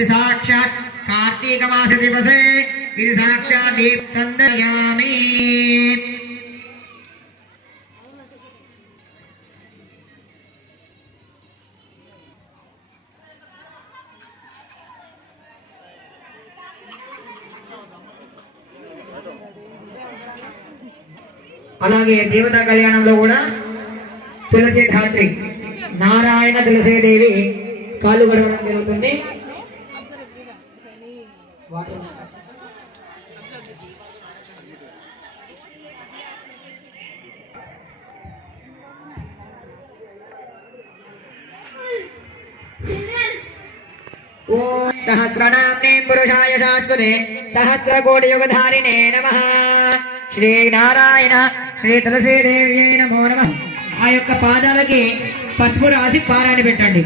ఇది సాక్షాత్ కార్తీక మాస దివసే ఇది సాక్షాత్ దీప్ సందయామి. అలాగే దేవతా కళ్యాణంలో కూడా తులసి ధాత్రి నారాయణ తులసీదేవి కాళ్ళు గడవడం జరుగుతుంది. सहस्रनाम्ने पुरुषाय शाश्वते सहस्रकोटियुगधारिणे नमः. శ్రీ నారాయణ శ్రీ తులసీదేవి నమో నమః. ఆ యొక్క పాదాలకి పసుపు రాసి పారాయణ పెట్టండి.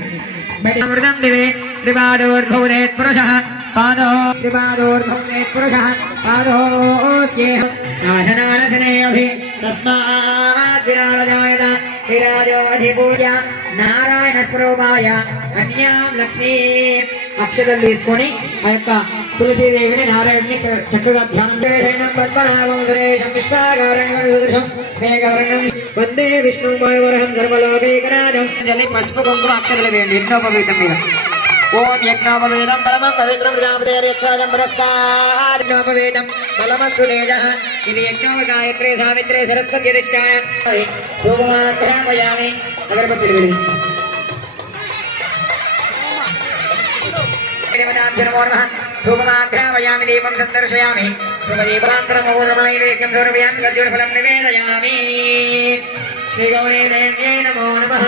మృగం దివే త్రిపాదోర్భూదేత్ పురుషః పాదో త్రిపాదోర్భూదేత్ పురుషః పాదోస్యేహం సాధనానశనేయభి తస్మాత్ విరాజాయత విరాజోధిపూజ నారాయణ స్వరూపాయ కన్యాం లక్ష్మీ. అక్షతలు తీసుకొని ఆ యొక్క తులసీదేవిని నారాయణని చక్కగా ధ్యానం చేసేనం. పద్మనాభం సురేశం విశ్వాకారణం వందే విష్ణు వరహం సర్వలోకైకనాథం. జల్లి పసుపు కుంకుమ అక్షతలు వేయండి యజ్ఞోపవీతం మీద. ఓం యజ్ఞోపవేదం పరమం పవిత్రం ప్రజాపతిర్యత్సాదం పురస్తాదం బలమస్తు తేజః. ఇది యజ్ఞోప గాయత్రే సావిత్రే సరస్వతి అధిష్టాన ధూపమాగ్రహమయామి. అగరబత్తిలు వెలిగించి ధూపమాగ్రహమయామి. దీపం సందర్శయామి. ధూపదీపాంతరమూలనైవేద్యం సౌరభ్యామి ఖర్జూరఫలం నివేదయామి. శ్రీ గౌరీ దేవ్యై నమో నమః.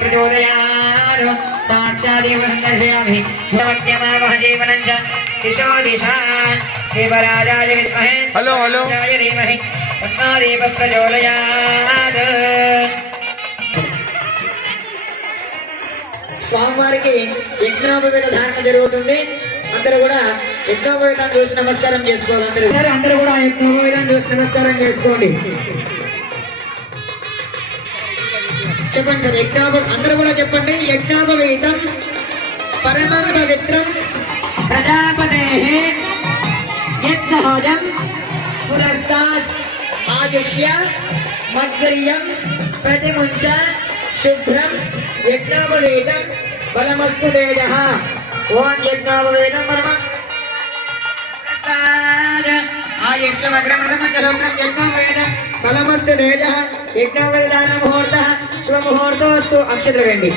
ప్రచోదయాద్ సాక్షాదేవ సందర్శయామి. జీవనం చ దిశో దిశా దేవరాజాయ విద్మహే ధీమహి తన్నోదేవ ప్రచోదయాద్. స్వామివారికి యజ్ఞోపవేత ధారణ జరుగుతుంది. అందరూ కూడా యజ్ఞోపవేతాన్ని చూసి నమస్కారం చేసుకోవాలి. అందరూ కూడా యజ్ఞోపవేతాన్ని చూసి నమస్కారం చేసుకోండి. చెప్పండి సార్. అందరూ కూడా చెప్పండి. యజ్ఞోపవేతం పరమం పవిత్రం ప్రజాపతేః యత్ సహజం పురస్తాద్ ఆయుష్య మద్గర్యం ప్రతిముంచ శుభ్రం యజ్ఞోపవేతం బలమస్తు తేజః. ఓం యజ్ఞోపవేతం పరమం యజ్ఞోపవేతం బలమస్తు తేజః. యజ్ఞోపవేదాన ముహూర్త శుభముహూర్తమస్తు. అక్షతలు వేయండి.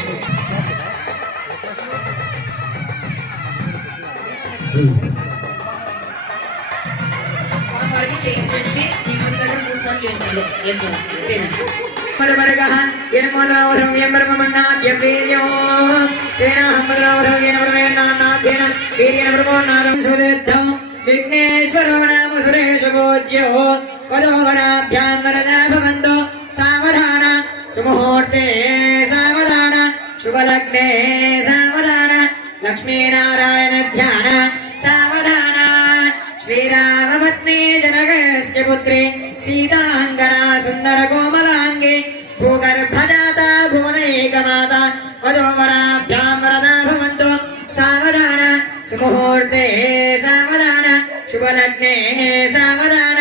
విఘ్నేశ్వరో నామ సురేశ పూజ్యో పదోవరాభ్యాం వరదా భవంతో సావధాన సుముహూర్తే సావధాన శుభలగ్నే సావధాన లక్ష్మీనారాయణ ధ్యాన సావధాన. శ్రీరామపత్ని జనకస్య పుత్రి సీతాంగనా సుందర కోమలాంగి భూగర్భజాత భువనైకమాత వధోవరాభ్యాం వరదా భవంతో సావధాన సుముహూర్తే సావధాన శుభలగ్నే సావధాన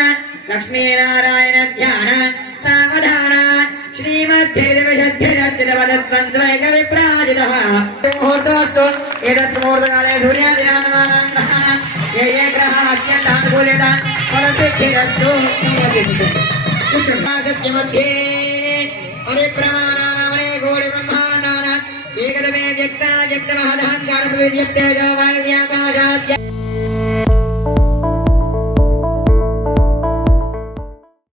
లక్ష్మీనారాయణ ధ్యాన సావధాన. శ్రీమద్భేదవిషద్భిరర్చితవదత్మంత్రైక విప్రాజితః ముహూర్తోస్తు. ఏతత్సుముహూర్తకాలే సూర్యాదినామానాం గ్రహాణాం ఏ ఏ గ్రహాः అత్యంతానుకూల్యతాం ఫలసిద్ధిరస్తు. సత్య మధ్యే పరిప్రమాణానామనే కోటి బ్రహ్మాండానాం ఏకదమే వ్యక్త వ్యక్తమహదాంకార వ్యక్తేజో వాయువ్యాకాశాద్య